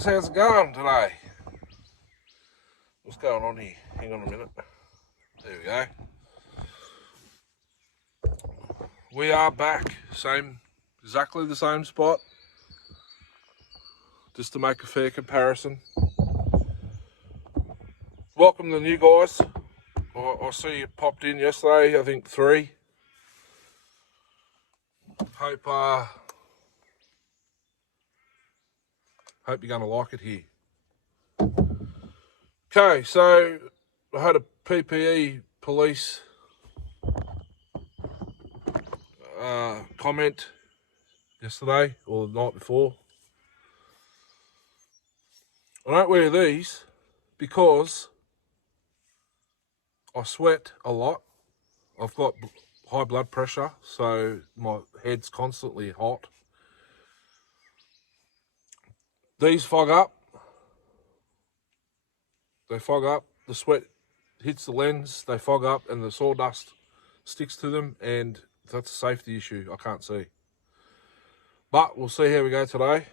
guys, how's it going today? What's going on here? Hang on a minute. There we go. We are back, exactly the same spot. Just to make a fair comparison. Welcome the new guys. I see you popped in yesterday, I think 3. Hope you're going to like it here. Okay, so I had a PPE police comment yesterday or the night before. I don't wear these because I sweat a lot. I've got high blood pressure, so my head's constantly hot. These fog up. They fog up. The sweat hits the lens. They fog up, and the sawdust sticks to them, and that's a safety issue. I can't see. But we'll see how we go today.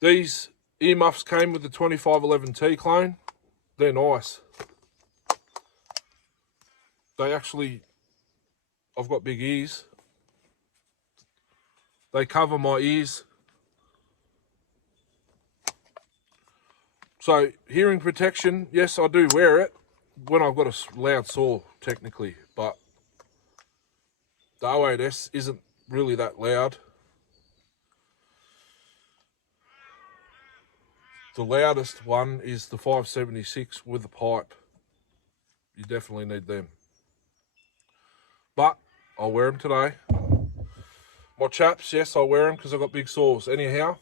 These earmuffs came with the 2511T clone. They're nice. They actually, I've got big ears. They cover my ears. So hearing protection, yes, I do wear it when I've got a loud saw, technically, but the 08S isn't really that loud. The loudest one is the 576 with the pipe. You definitely need them. But I'll wear them today. My chaps, yes, I'll wear them because I've got big saws. Anyhow,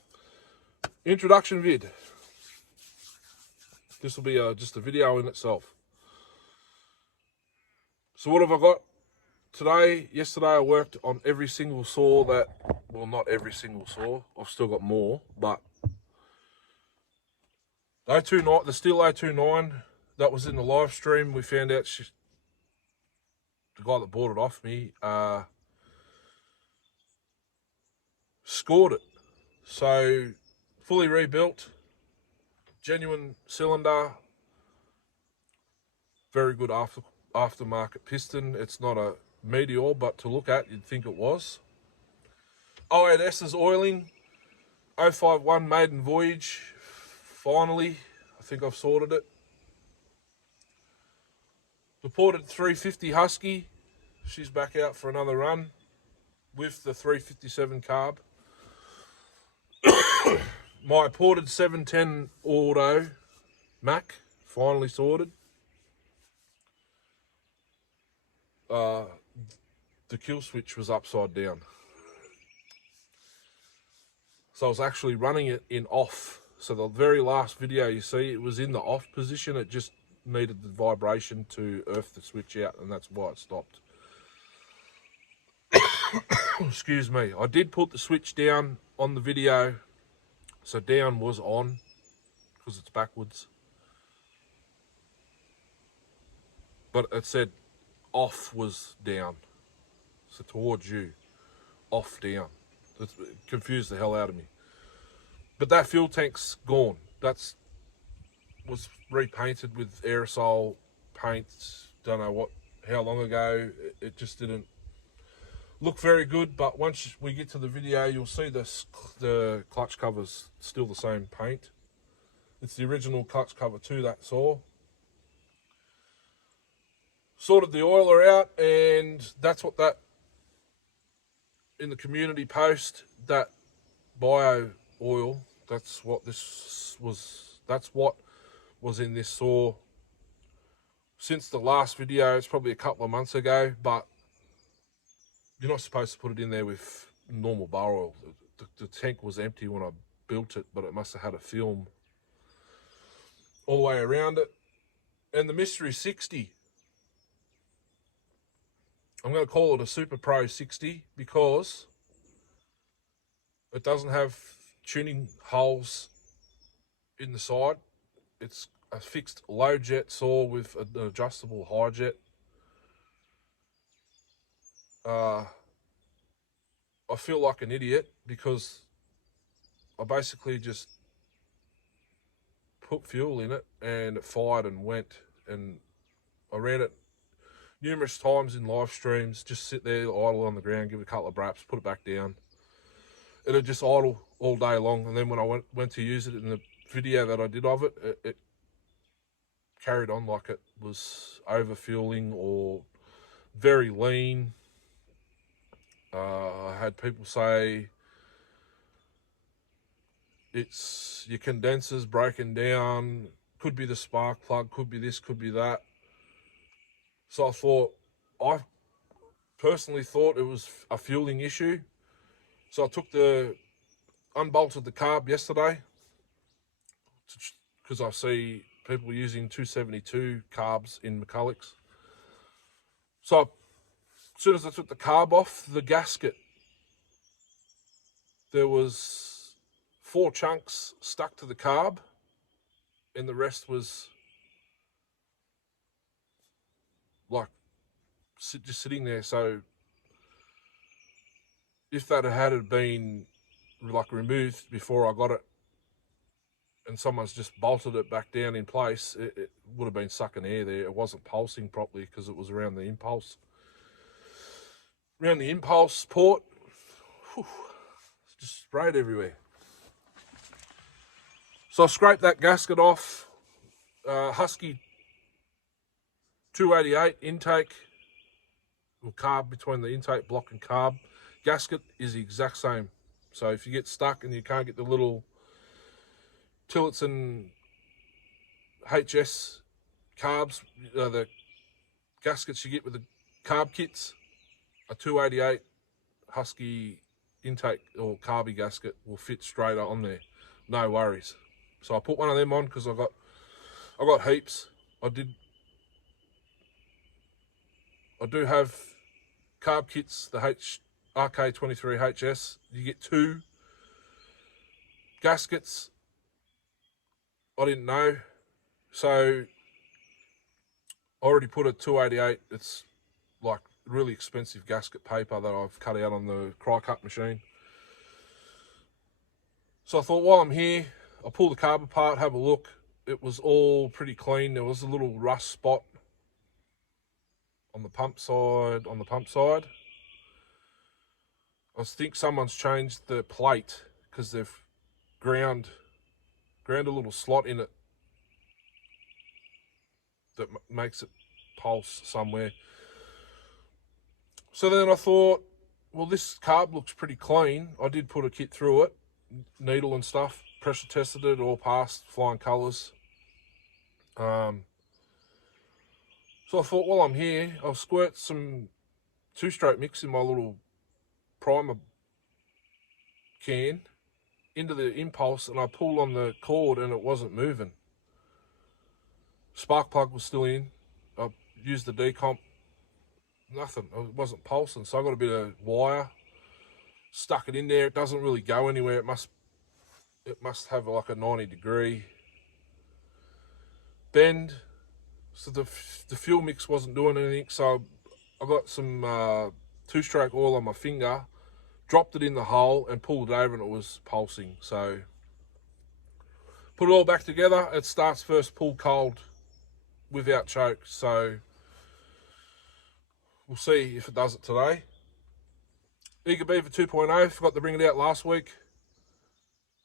introduction vid. This will be just a video in itself. So what have I got today? Yesterday I worked on every single saw that, well, not every single saw. I've still got more, but the Stihl 029 that was in the live stream. We found out the guy that bought it off me scored it. So fully rebuilt. Genuine cylinder, very good aftermarket piston. It's not a Meteor, but to look at, you'd think it was. 08S's oiling, 051 maiden voyage. Finally, I think I've sorted it. Deported 350 Husky. She's back out for another run with the 357 carb. My ported 710 Auto Mac, finally sorted. The kill switch was upside down. So I was actually running it in off. So the very last video you see, it was in the off position. It just needed the vibration to earth the switch out, and that's why it stopped. Excuse me. I did put the switch down on the video. So down was on, because it's backwards. But it said off was down. So towards you, off, down. It confused the hell out of me. But that fuel tank's gone. Was repainted with aerosol paints. Don't know how long ago. It just didn't look very good, but once we get to the video, you'll see the clutch cover's still the same paint. It's the original clutch cover to that saw. Sorted the oiler out, and that's what that, in the community post, that bio oil, that's what was in this saw. Since the last video, it's probably a couple of months ago, but you're not supposed to put it in there with normal bar oil. The tank was empty when I built it, but it must have had a film all the way around it. And the Mystery 60, I'm going to call it a Super Pro 60 because it doesn't have tuning holes in the side. It's a fixed low jet saw with an adjustable high jet. I feel like an idiot because I basically just put fuel in it and it fired and went. And I ran it numerous times in live streams, just sit there idle on the ground, give it a couple of braps, put it back down. It'd just idle all day long. And then when I went to use it in the video that I did of it, it carried on like it was over-fueling or very lean. I had people say it's your condensers breaking down, could be the spark plug, could be this, could be that. So I personally thought it was a fueling issue. So I unbolted the carb yesterday because I see people using 272 carbs in McCulloch's. So as soon as I took the carb off the gasket, there was 4 chunks stuck to the carb and the rest was like just sitting there. So if that had been like removed before I got it and someone's just bolted it back down in place, it would have been sucking air there. It wasn't pulsing properly because it was around the impulse. Around the impulse port, it's just sprayed everywhere. So I scraped that gasket off. Husky 288 intake, or carb between the intake block and carb. Gasket is the exact same. So if you get stuck and you can't get the little Tillotson HS carbs, the gaskets you get with the carb kits, a 288 Husky intake or carby gasket will fit straight on there. No worries. So I put one of them on because I got heaps. I do have carb kits, the RK23HS. You get 2 gaskets. I didn't know. So I already put a 288. It's like really expensive gasket paper that I've cut out on the cry cut machine. So I thought while I'm here, I'll pull the carb apart, have a look. It was all pretty clean. There was a little rust spot on the pump side. I think someone's changed the plate because they've ground a little slot in it that makes it pulse somewhere. So then I thought, well, this carb looks pretty clean. I did put a kit through it, needle and stuff, pressure tested it, all passed, flying colours. So I thought, while I'm here, I'll squirt some 2-stroke mix in my little primer can into the impulse, and I pulled on the cord and it wasn't moving. Spark plug was still in. I used the decomp. Nothing. It wasn't pulsing. So I got a bit of wire, stuck it in there. It doesn't really go anywhere. It must have like a 90-degree bend. So the fuel mix wasn't doing anything. So I got some 2-stroke oil on my finger, dropped it in the hole and pulled it over, and it was pulsing. So put it all back together. It starts first pull cold without choke. So we'll see if it does it today. Eager Beaver 2.0, forgot to bring it out last week.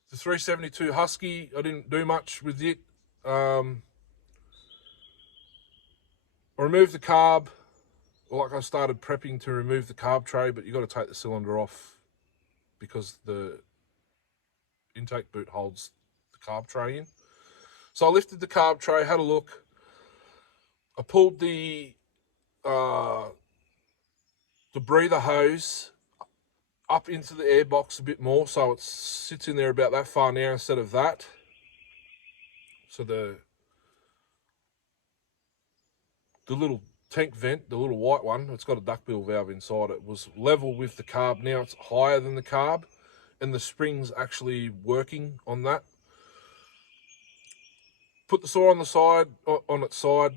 The 372 Husky, I didn't do much with it. I removed the carb. Like I started prepping to remove the carb tray, but you got to take the cylinder off because the intake boot holds the carb tray in. So I lifted the carb tray, had a look. I pulled the breather hose up into the air box a bit more, so it sits in there about that far now instead of that. So the little tank vent, the little white one, it's got a duckbill valve inside it, was level with the carb. Now it's higher than the carb, and the spring's actually working on that. Put the saw on its side,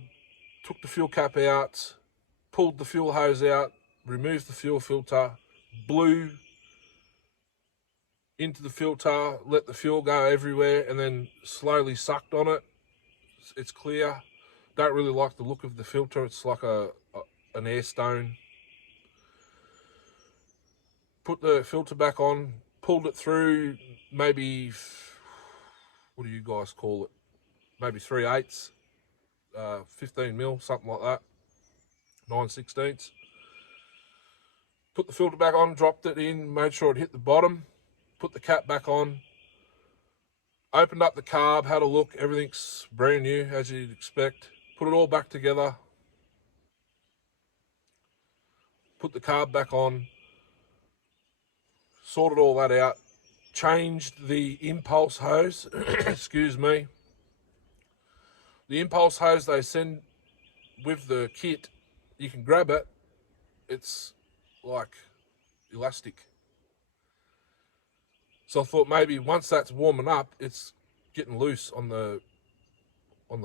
took the fuel cap out, pulled the fuel hose out, removed the fuel filter, blew into the filter, let the fuel go everywhere, and then slowly sucked on it. It's clear. Don't really like the look of the filter. It's like an air stone. Put the filter back on, pulled it through maybe, what do you guys call it? Maybe 3/8, 15 mil, something like that, 9/16. Put the filter back on, dropped it in, made sure it hit the bottom, put the cap back on, opened up the carb, had a look, everything's brand new as you'd expect. Put it all back together, put the carb back on, sorted all that out, changed the impulse hose, excuse me. The impulse hose they send with the kit, you can grab it, it's like elastic. So I thought maybe once that's warming up, it's getting loose on the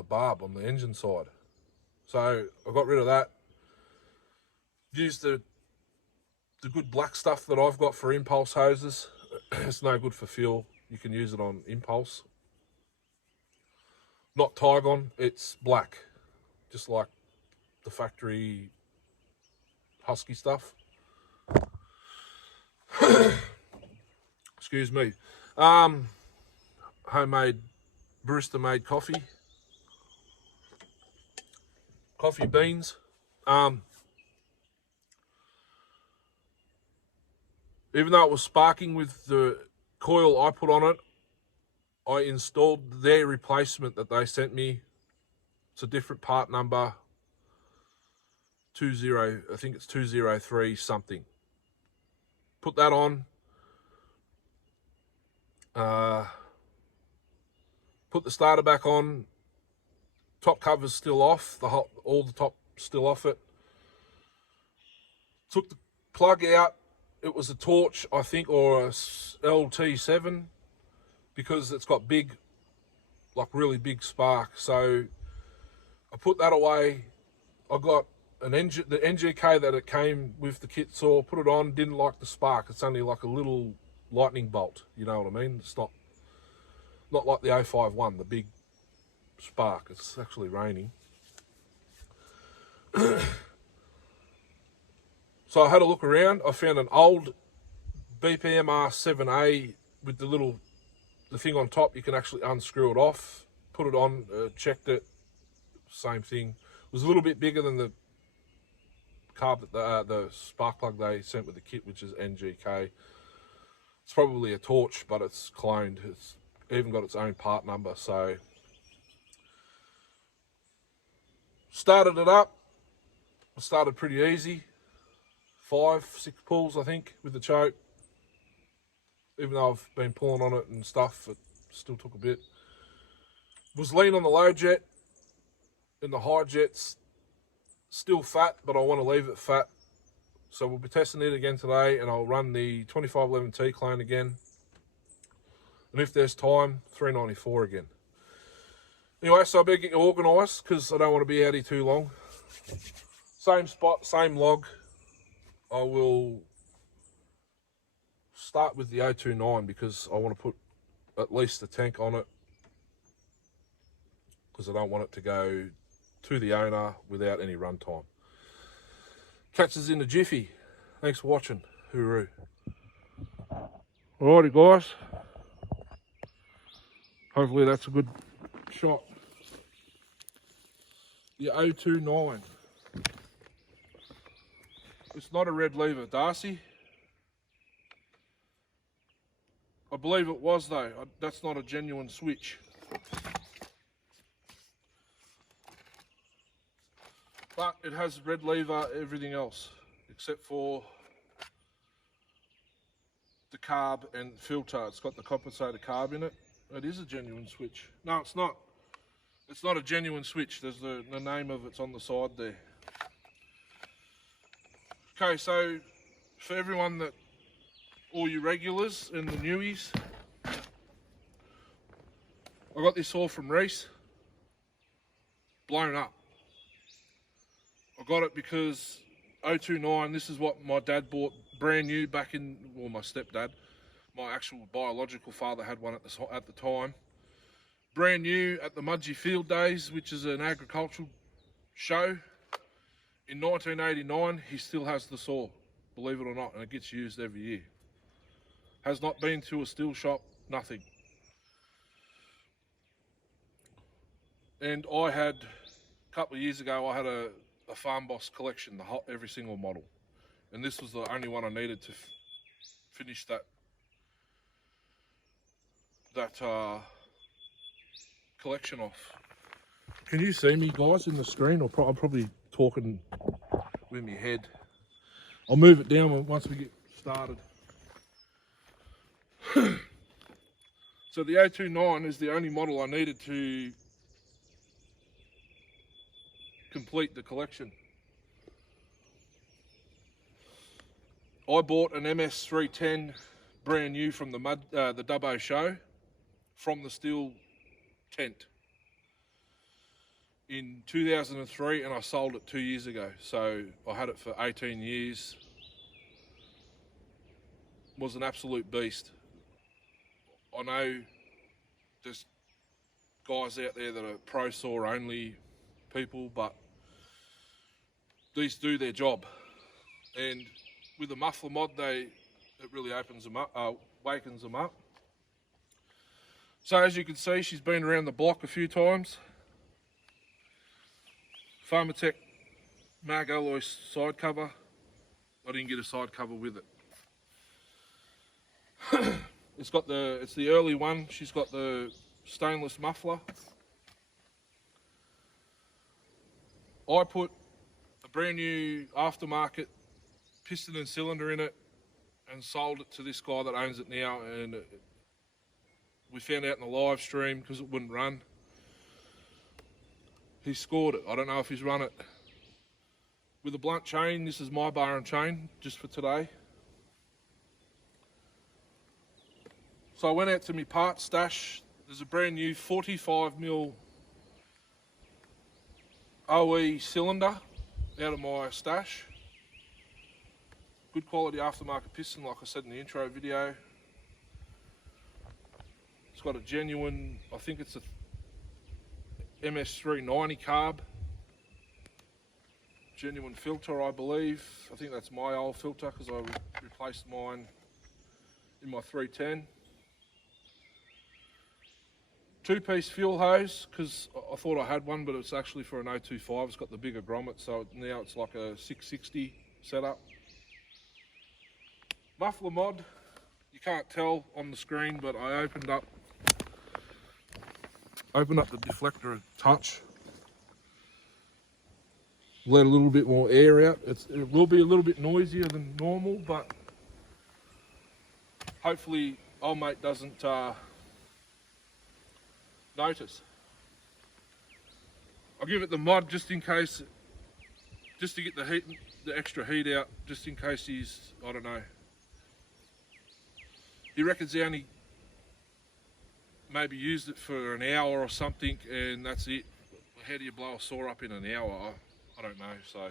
barb, on the engine side. So I got rid of that. Used the good black stuff that I've got for impulse hoses. It's no good for fuel. You can use it on impulse. Not Tygon, it's black. Just like the factory Husky stuff. Excuse me. Homemade, barista made coffee. Coffee beans. Even though it was sparking with the coil I put on it, I installed their replacement that they sent me. It's a different part number. I think it's 203 something. Put that on. Put the starter back on. Top cover's still off. All the top still off it. Took the plug out. It was a torch, I think, or a LT7, because it's got big, like really big spark. So I put that away. I got the NGK that it came with the kit saw, put it on, didn't like the spark. It's only like a little lightning bolt, you know what I mean? It's not like the 051, the big spark. It's actually raining. So I had a look around. I found an old BPMR 7A with the thing on top. You can actually unscrew it off, put it on, checked it, same thing. It was a little bit bigger than the carb that the spark plug they sent with the kit, which is NGK. It's probably a torch, but it's cloned. It's even got its own part number. So started it up. It started pretty easy. 5-6 pulls, I think, with the choke. Even though I've been pulling on it and stuff, it still took a bit. Was lean on the low jet, and the high jet's still fat, but I want to leave it fat. So we'll be testing it again today, and I'll run the 2511T clone again. And if there's time, 394 again. Anyway, so I better get organised because I don't want to be out here too long. Same spot, same log. I will start with the 029 because I want to put at least the tank on it, because I don't want it to go to the owner without any runtime. Catch us in a jiffy. Thanks for watching. Hooroo. Alrighty guys. Hopefully that's a good shot. The 029. It's not a red lever, Darcy. I believe it was though. That's not a genuine switch. But it has red lever, everything else, except for the carb and filter. It's got the compensator carb in it. It is a genuine switch. No, it's not. It's not a genuine switch. There's the name of it's on the side there. Okay, so for everyone that, all you regulars and the newies, I got this all from Reese, blown up. I got it because 029, this is what my dad bought brand new back in, well, my stepdad, My actual biological father had one at the time. Brand new at the Mudgee Field Days, which is an agricultural show. In 1989, he still has the saw, believe it or not, and it gets used every year. Has not been to a Stihl shop, nothing. And I had, a couple of years ago, I had a Farm Boss collection, every single model. And this was the only one I needed to finish that collection off. Can you see me, guys, in the screen? I'm probably talking with my head. I'll move it down once we get started. So the 029 is the only model I needed to complete the collection. I bought an MS310 brand new from the Dubbo show from the Stihl tent in 2003, and I sold it 2 years ago. So I had it for 18 years. Was an absolute beast. I know there's guys out there that are pro saw only people, but these do their job. And with the muffler mod, it really opens them up, wakens them up. So as you can see, she's been around the block a few times. Pharmatech mag alloy side cover. I didn't get a side cover with it. It's the early one. She's got the stainless muffler. I put a brand new aftermarket piston and cylinder in it and sold it to this guy that owns it now, and we found out in the live stream because it wouldn't run. He scored it. I don't know if he's run it with a blunt chain. This is my bar and chain just for today. So I went out to my parts stash. There's a brand new 45mm OE cylinder out of my stash. Good quality aftermarket piston, like I said in the intro video. It's got a genuine, I think it's a MS390 carb. Genuine filter, I believe. I think that's my old filter because I replaced mine in my 310. Two-piece fuel hose, because I thought I had one, but it's actually for an 025. It's got the bigger grommet, so now it's like a 660 setup. Muffler mod, you can't tell on the screen, but I opened up the deflector a touch. Let a little bit more air out. It will be a little bit noisier than normal, but hopefully old mate doesn't notice. I'll give it the mod just in case, just to get the extra heat out, just in case he's, I don't know. He reckons he only maybe used it for an hour or something, and that's it. How do you blow a saw up in an hour? I don't know, so.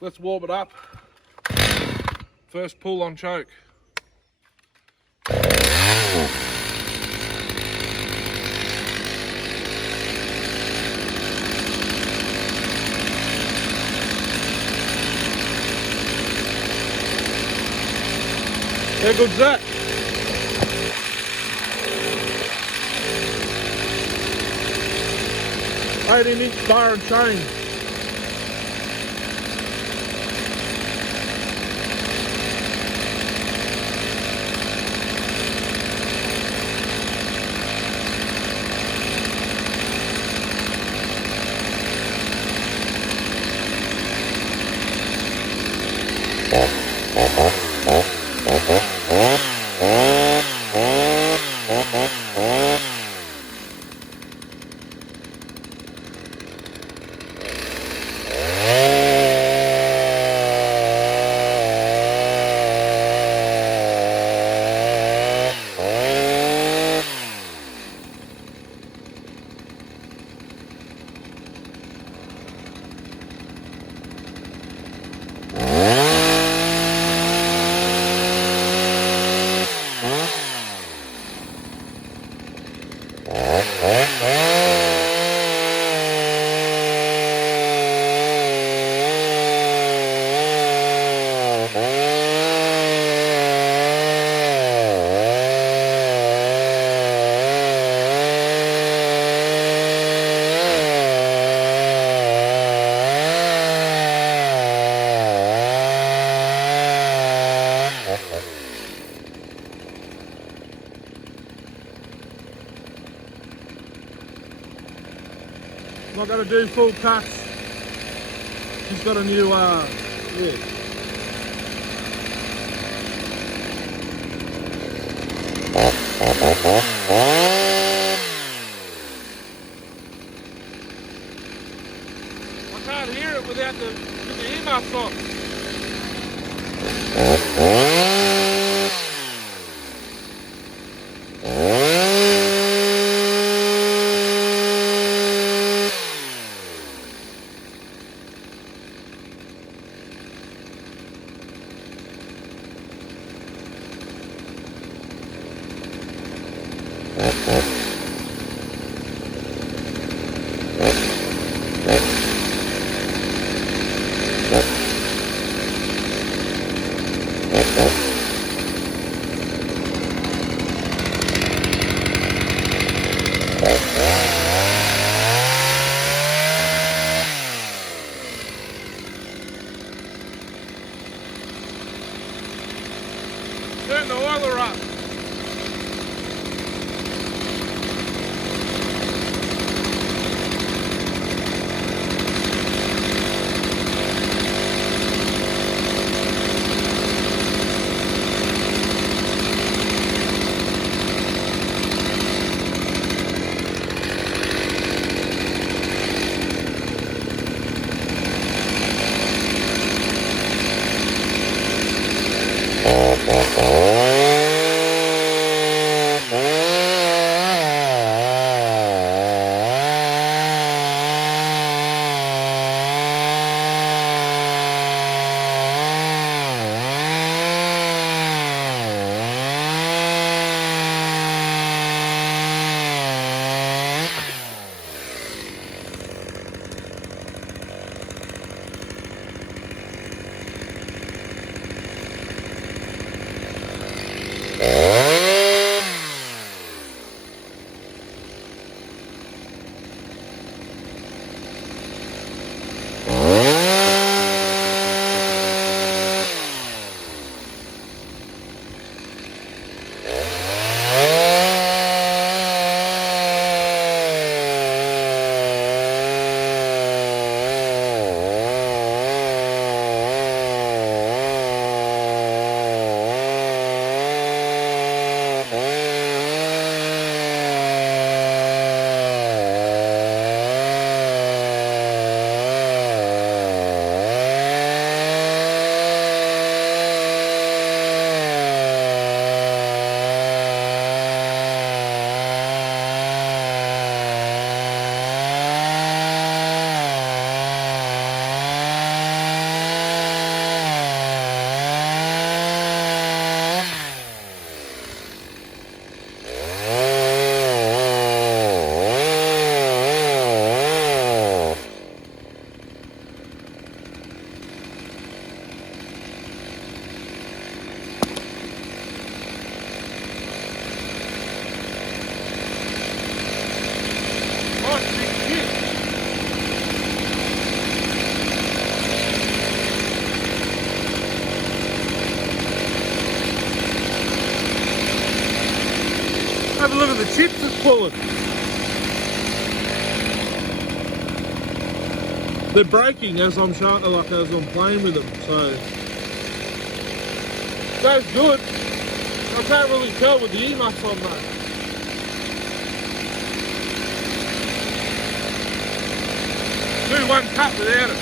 Let's warm it up. First pull on choke. How good's that? Eighteen-inch bar and chain. not going to do full cuts. She's got a new, yeah. I can't hear it without with the earmuffs on. Turn the oiler up. Have a look at the chips it's pulling. They're breaking as I'm as I'm playing with them, so goes good. I can't really tell with the earmuffs on though. Do one cut without it.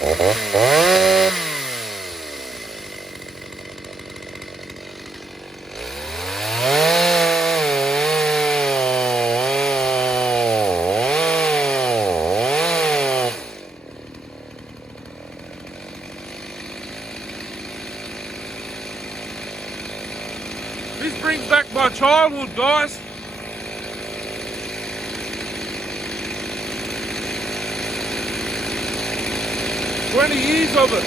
This brings back my childhood, guys. "20 years of it.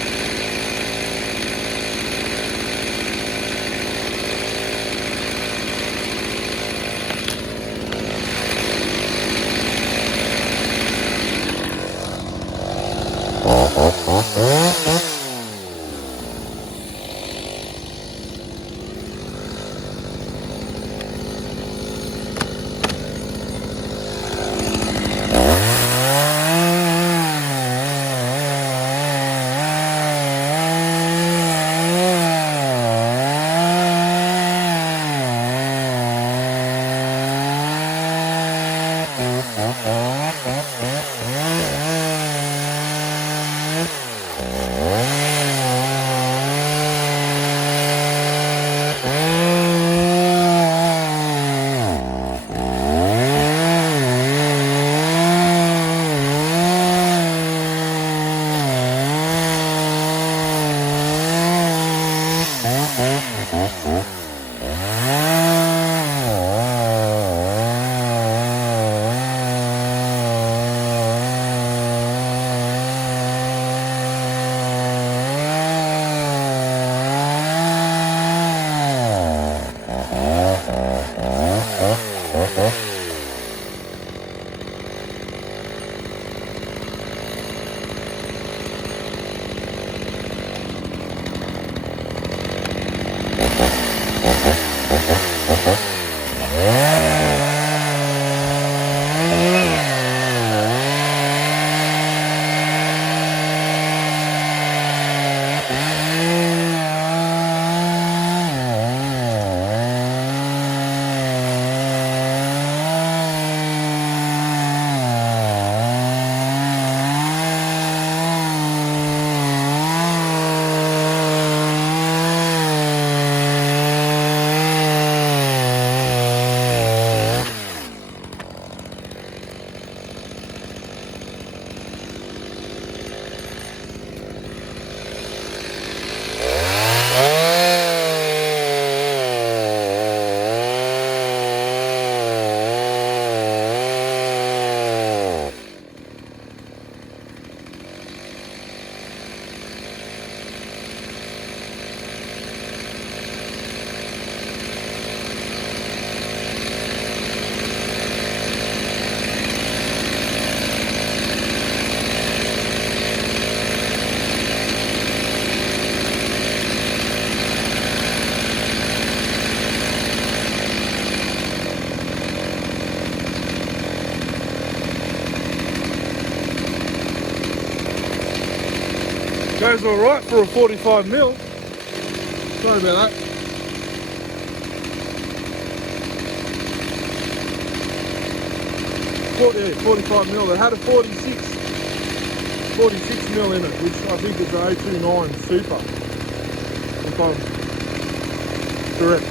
Goes alright for a 45 mil. Sorry about that. Yeah, 45 mil. It had a 46 mil in it, which I think is an 029 Super, if I'm correct.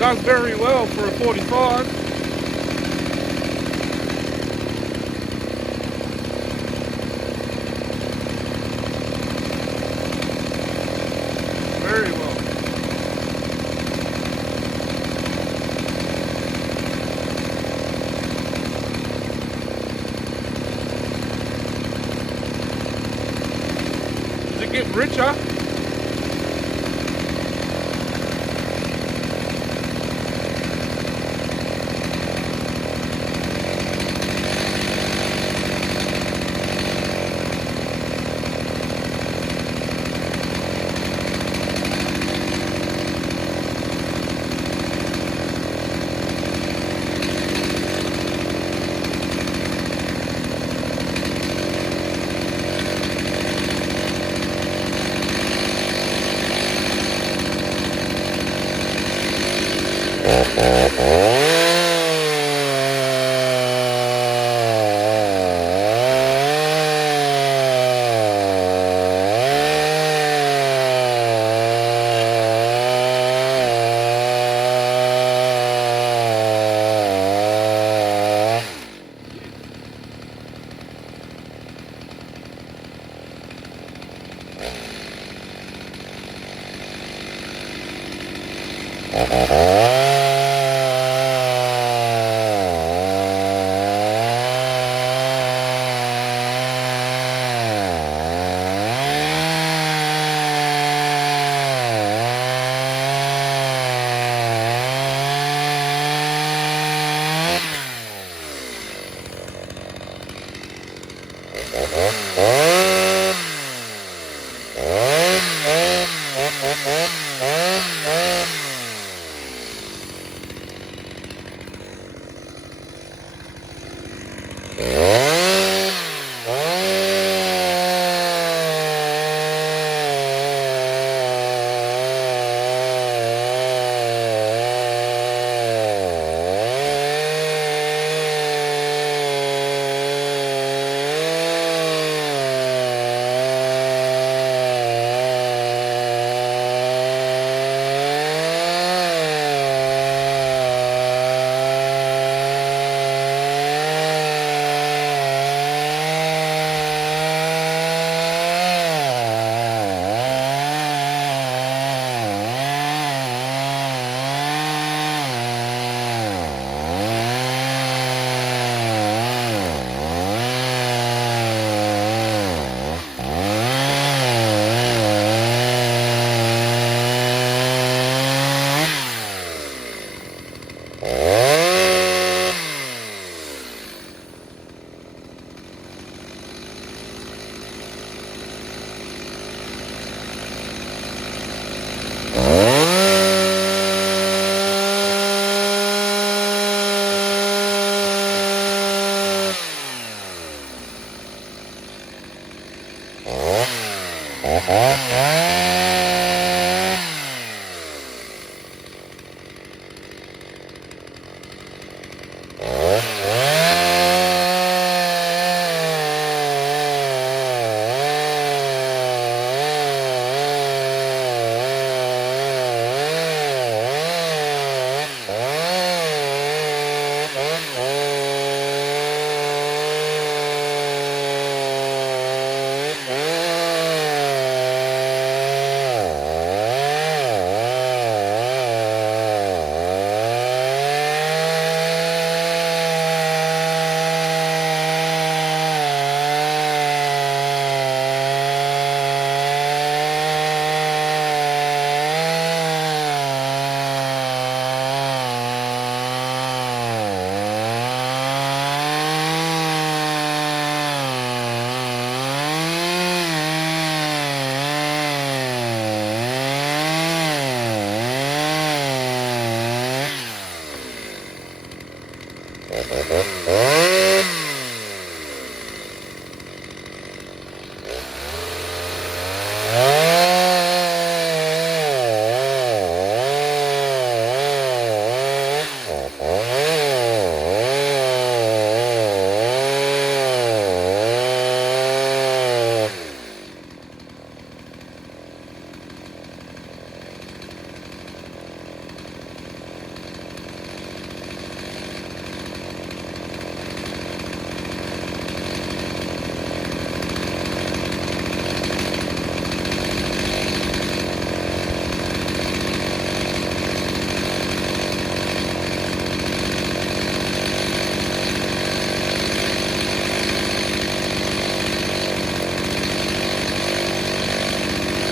Does very well for a 45. Very well. Is it getting richer?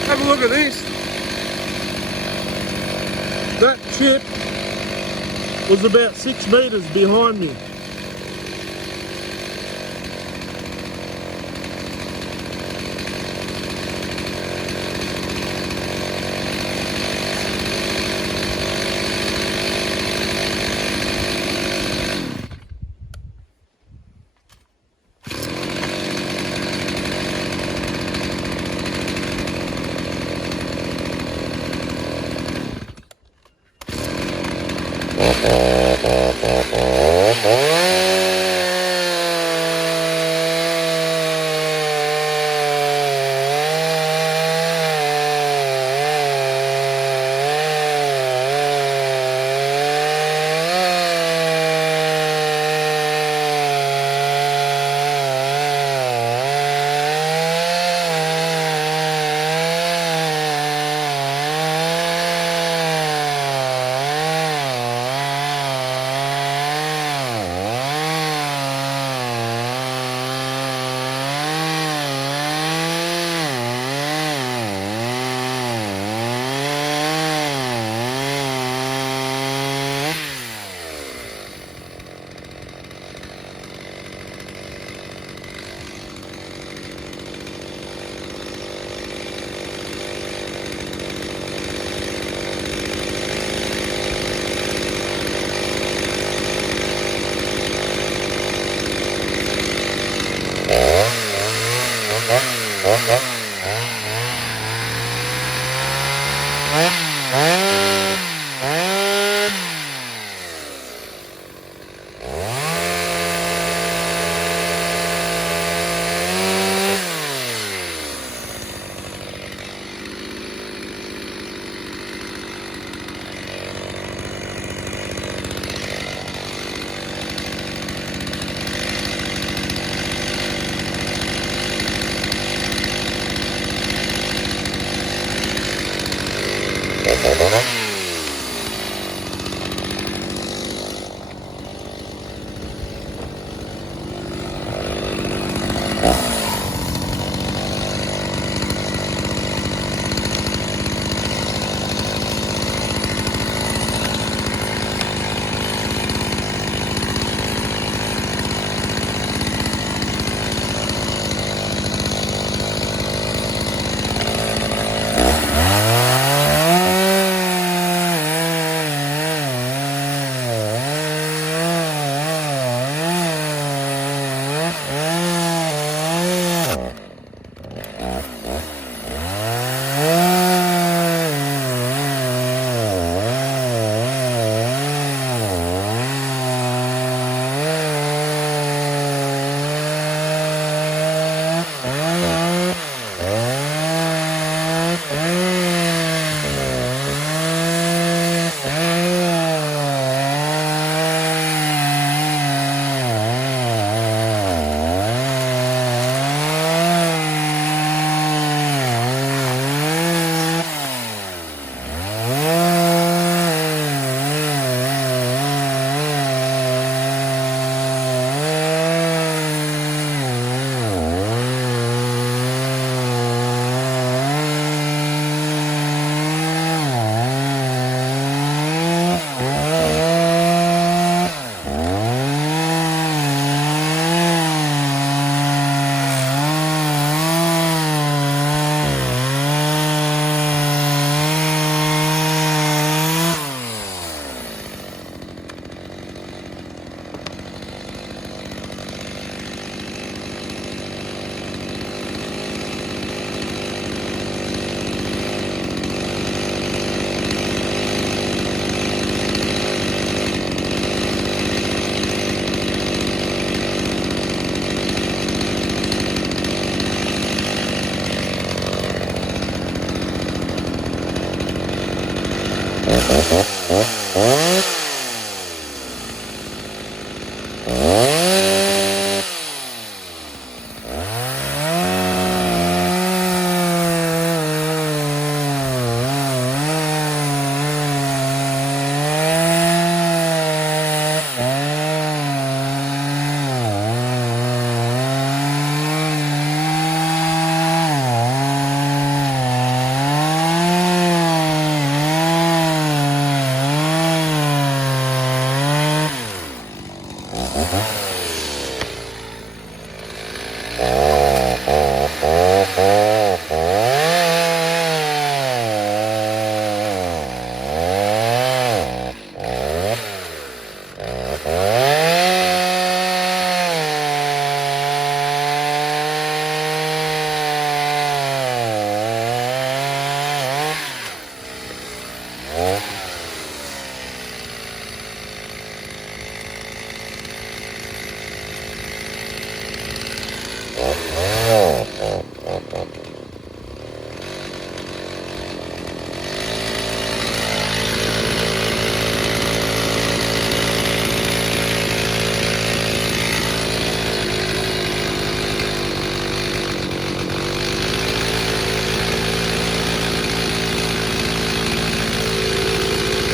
Have a look at this. That chip was about 6 meters behind me.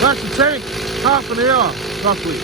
That's the tank, half an hour, roughly.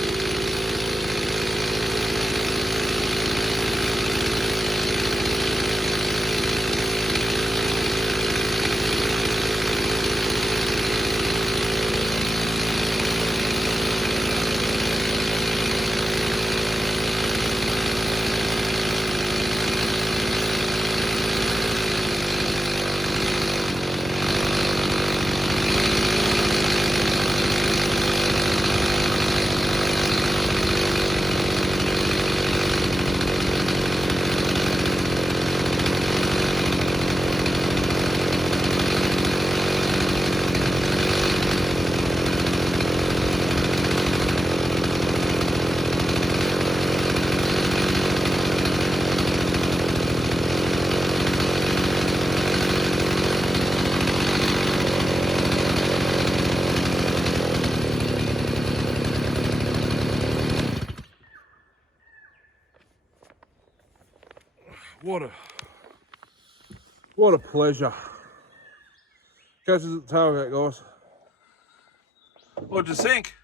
What a pleasure. Catches at the tailgate, guys. What'd you think?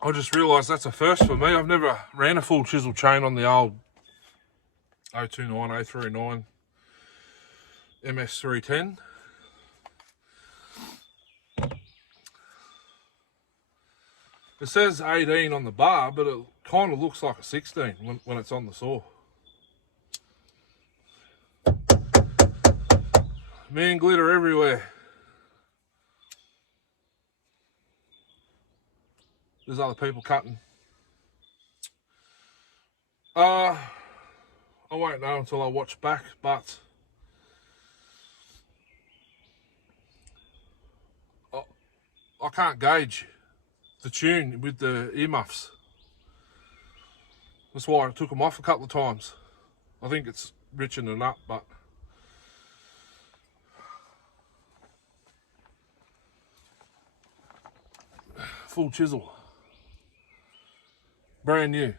I just realised that's a first for me. I've never ran a full chisel chain on the old 029, 039 MS310. It says 18 on the bar, but it kind of looks like a 16 when it's on the saw. Man, glitter everywhere. There's other people cutting. I won't know until I watch back, but I can't gauge the tune with the earmuffs. That's why I took them off a couple of times. I think it's richening up, but full chisel, brand new.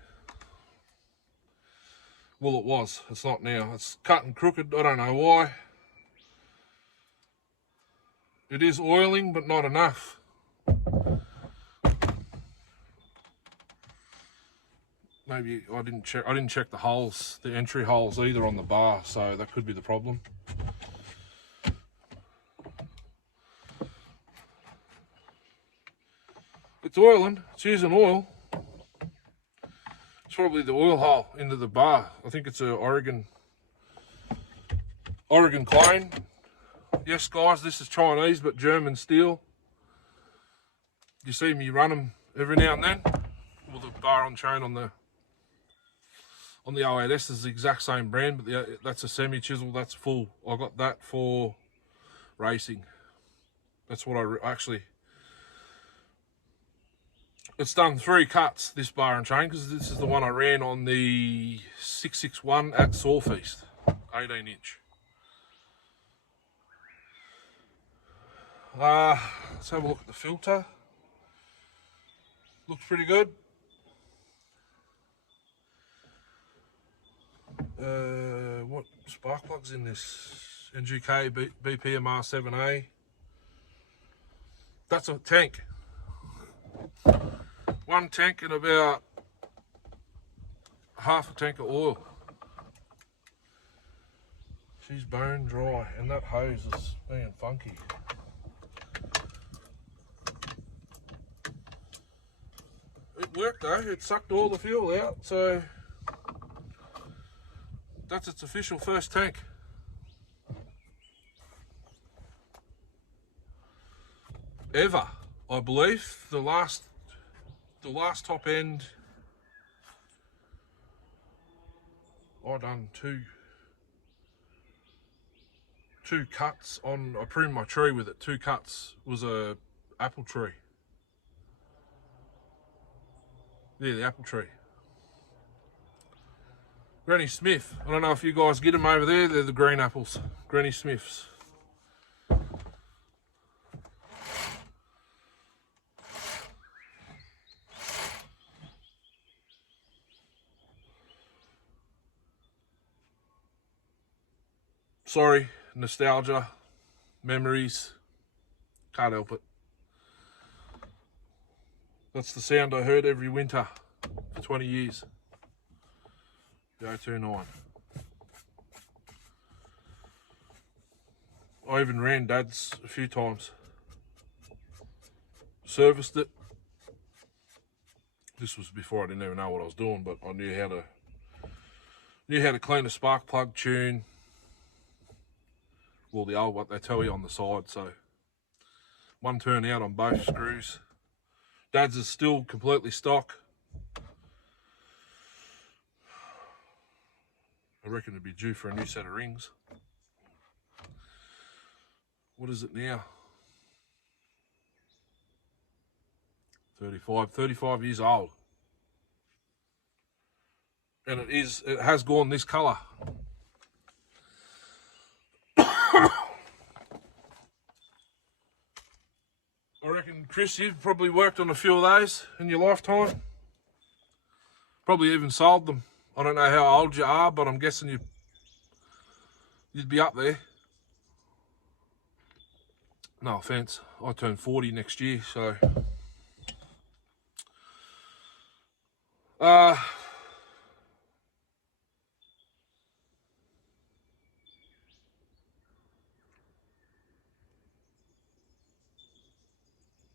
Well, it was. It's not now. It's cut and crooked. I don't know why. It is oiling, but not enough. Maybe I didn't check the holes, the entry holes either on the bar, so that could be the problem. It's oiling. It's using oil. It's probably the oil hole into the bar. I think it's a Oregon clone. Yes, guys, this is Chinese, but German Stihl. You see me run them every now and then. Well, the bar on chain on the 08S is the exact same brand, but that's a semi-chisel, that's full. I got that for racing. That's what I actually... It's done 3 cuts, this bar and chain, because this is the one I ran on the 661 at Sawfeast, 18 inch. Let's have a look at the filter. Looks pretty good. What spark plugs in this? NGK BPMR 7A. That's a tank. One tank and about half a tank of oil. She's bone dry, and that hose is being funky. It worked though, it sucked all the fuel out, so that's its official first tank. Ever, I believe. The last top end, I done two cuts on, I pruned my tree with it. 2 cuts was a apple tree. Yeah, the apple tree. Granny Smith. I don't know if you guys get them over there. They're the green apples. Granny Smiths. Sorry, nostalgia, memories. Can't help it. That's the sound I heard every winter for 20 years. Go 29. I even ran Dad's a few times. Serviced it. This was before I didn't even know what I was doing, but I knew how to clean a spark plug, tune. Well, the old what they tell you on the side. So one turn out on both screws. Dad's is still completely stock. I reckon it'd be due for a new set of rings. What is it now? 35 years old. And it has gone this colour. I reckon, Chris, you've probably worked on a few of those in your lifetime. Probably even sold them. I don't know how old you are, but I'm guessing you'd be up there. No offence, I turn 40 next year, so...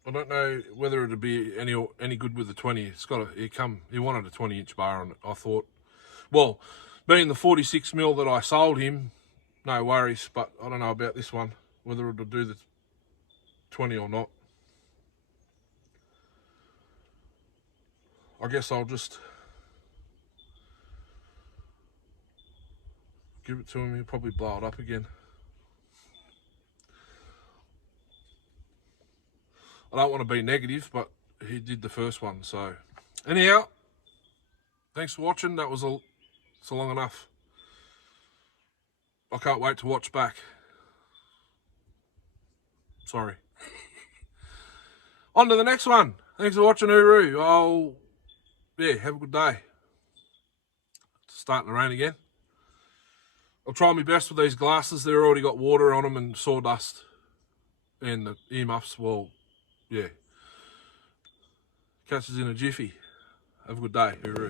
I don't know whether it'd be any good with the 20. He wanted a 20-inch bar on it. I thought, well, being the 46mm that I sold him, no worries. But I don't know about this one, whether it'll do the 20 or not. I guess I'll just give it to him. He'll probably blow it up again. I don't want to be negative, but he did the first one. So anyhow, thanks for watching. That was it's long enough. I can't wait to watch back. Sorry. On to the next one. Thanks for watching, Uru. Yeah, have a good day. It's starting to rain again. I'll try my best with these glasses. They've already got water on them and sawdust. And the earmuffs, well, yeah. Catch us in a jiffy. Have a good day, Uru.